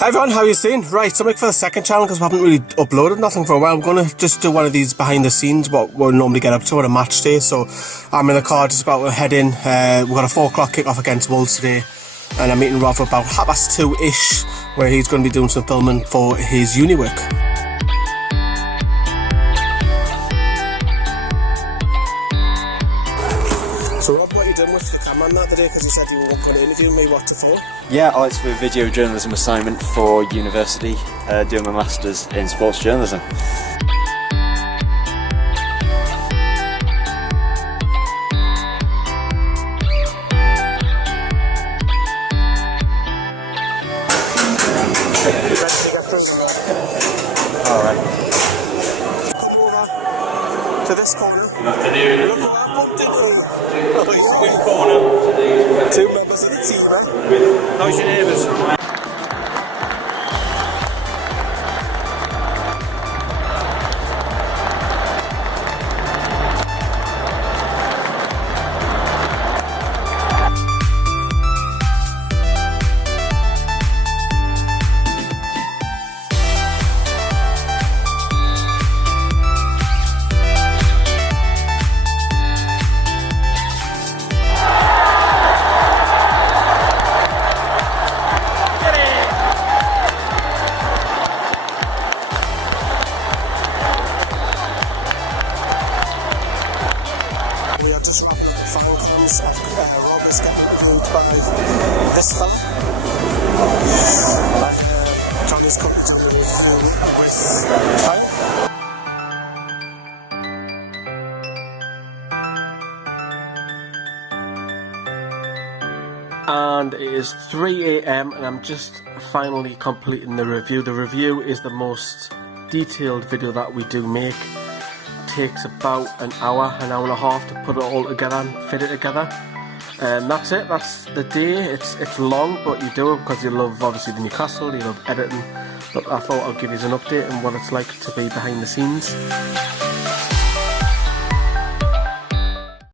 Hi everyone, how are you doing? Right, so I'm for the second channel because we haven't really uploaded nothing for a while. I'm going to just do one of these behind the scenes, what we'll normally get up to on a match day. So I'm in the car just about to head in. We've got a 4 o'clock kick-off against Wolves today. And I'm meeting Rob for about 2:30ish, where he's going to be doing some filming for his uni work. So Rob, what are you doing with the camera the other day? Because you said you were going to interview me, what for? Yeah, it's for a video journalism assignment for university, doing my masters in sports journalism. Alright. To this corner. Good afternoon. Look at that corner. 2 members of the team, right? How's your neighbours? We are just having a foul cams. Rob is getting interviewed by this fella. Johnny's coming down the review with Kyle. And it is 3 AM and I'm just finally completing the review. The review is the most detailed video that we do make. Takes about an hour and a half to put it all together and fit it together. That's it, that's the day. It's long, but you do it because you love obviously the Newcastle, you love editing. But I thought I'd give you an update on what it's like to be behind the scenes.